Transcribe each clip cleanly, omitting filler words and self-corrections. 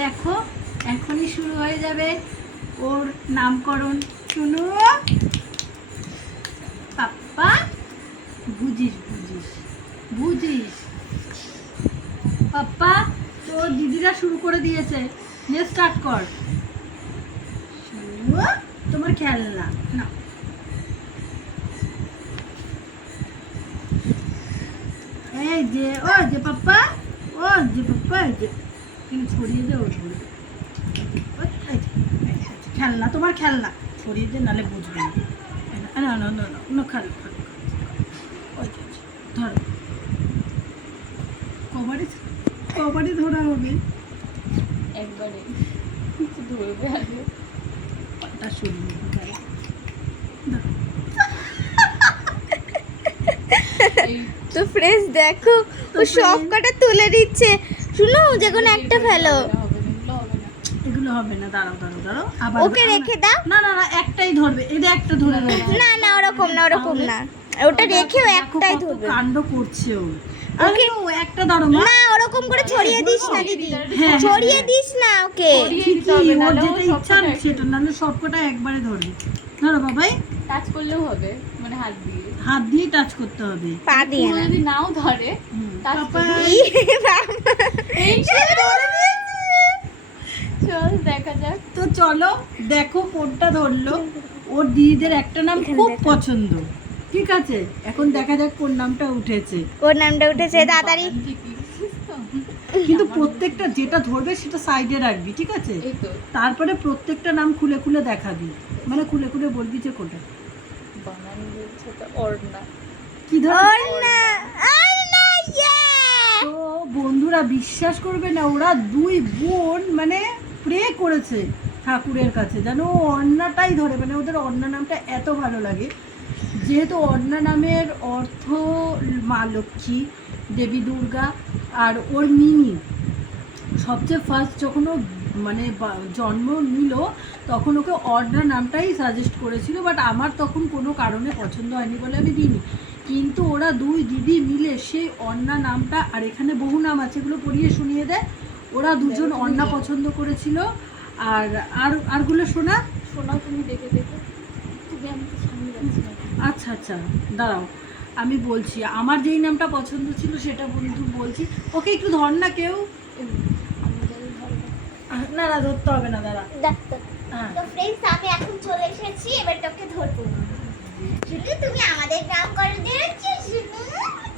দেখো এখনই শুরু হয়ে যাবে ওর নামকরণ। শুনো পাপ্পা, বুঝিস বুঝিস বুঝিস পাপ্পা, তোর দিদিরা শুরু করে দিয়েছে, নে স্টার্ট কর। শুনো তোমার খেলনা না, এই যে ও যে পাপ্পা, ও যে পাপ্পা, এই যে তুমি ছড়িয়ে দে, ও ধরবে। খেলনা তোমার খেলনা ছড়িয়ে দে, নাহলে বুঝবে না। না না না না না, খেলনা ধরো, কবারে কবারে ধরা হবে, একবারে ধরবে আগে পাটা সরিয়ে দিতে। তো ফ্রেন্ডস দেখো ও সব কটা তুলে দিচ্ছে। শুনো যে কোনো একটা ফেলো। এগুলো হবে না, দাঁড়াও দাঁড়াও দাঁড়াও, আবার ওকে রেখে দাও। না না না, একটাই ধরবে, এদের একটা ধরে রয়েছে। না না ওরকম না, ওরকম না, ওটা রেখেও একটাই ধরবে। কাণ্ড করছে ও। ওকে ও একটা ধরো মা। না ওরকম করে ছড়িয়ে দিস না দিদি, হ্যাঁ, ছড়িয়ে দিস না ওকে। ঠিকই, ওর যেটা ইচ্ছা সেটা, নাহলে সবকটা একবারে ধরবে। ধরো বাবাই, টাচ করলেও হবে, মানে হাত দিয়ে, হাত দিয়ে টাচ করতে হবে, পা দিয়ে পুরো না। যদি নাও ধরে টাচ পাপা, ই বাবা, এই ধরে দিয়েছে। চল দেখা যাক। তো চলো দেখো কোনটা ধরলো। ওর দিদিদের একটা নাম খুব পছন্দ, ঠিক আছে, এখন দেখা যাক কোন নামটা উঠেছে। ওর নামটা উঠেছে তাড়াতাড়ি। কিন্তু প্রত্যেকটা যেটা ধরবে সেটা সাইডে রাখবি, ঠিক আছে, এই তো তারপরে প্রত্যেকটা নাম খুলে খুলে দেখাবি, মানে খুলে খুলে বলবি যে কোনটা বানান বলছে তো অর্ণা। কি ধর। অর্ণা, অর্ণা, ইয়া! তো বন্ধুরা বিশ্বাস করবে না, ওরা দুই বোন মানে প্রে করেছে ঠাকুরের কাছে যেন ও অন্নাটাই ধরে, মানে ওদের অন্না নামটা এত ভালো লাগে, যেহেতু অন্না নামের অর্থ মা লক্ষ্মী, দেবী দুর্গা, আর ওর মিনি সবচেয়ে ফার্স্ট যখন ও মানে জন্ম নিল তখন ওকে অর্ণা নামটাই সাজেস্ট করেছিল, বাট আমার তখন কোনো কারণে পছন্দ হয়নি বলে আমি দিইনি। কিন্তু ওরা দুই দিদি মিলে সেই অন্না নামটা, আর এখানে বহু নাম আছে, এগুলো পড়িয়ে শুনিয়ে দেয়, ওরা দুজন অন্না পছন্দ করেছিল। আর আর আরগুলো শোনা। শোনাও তুমি দেখে দেখে, তুমি আমি তো সামনে যাচ্ছি না। আচ্ছা আচ্ছা দাঁড়াও, আমি বলছি আমার যেই নামটা পছন্দ ছিল সেটা বন্ধু বলছি। ওকে একটু ধর না কেউ। না না ধরতে হবে না, দাঁড়া। হ্যাঁ তো ফ্রেন্ডস আমি এখন চলে এসেছি, এবার তোকে ধরবো। শুনু তুমি আমাদের নাম করে দিয়েছিস,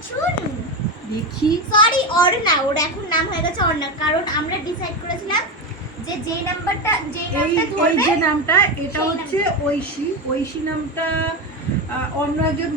শুনু দেখি। সরি অর্ণা, ওর এখন নাম হয়ে গেছে অর্ণা, কারণ আমরা ডিসাইড করেছিলাম যে যেই নাম্বারটা যেই এই নামটা এই ধরবে যে নামটা, এটা সেই হচ্ছে ঐশী। ঐশী নামটা অন্য একজন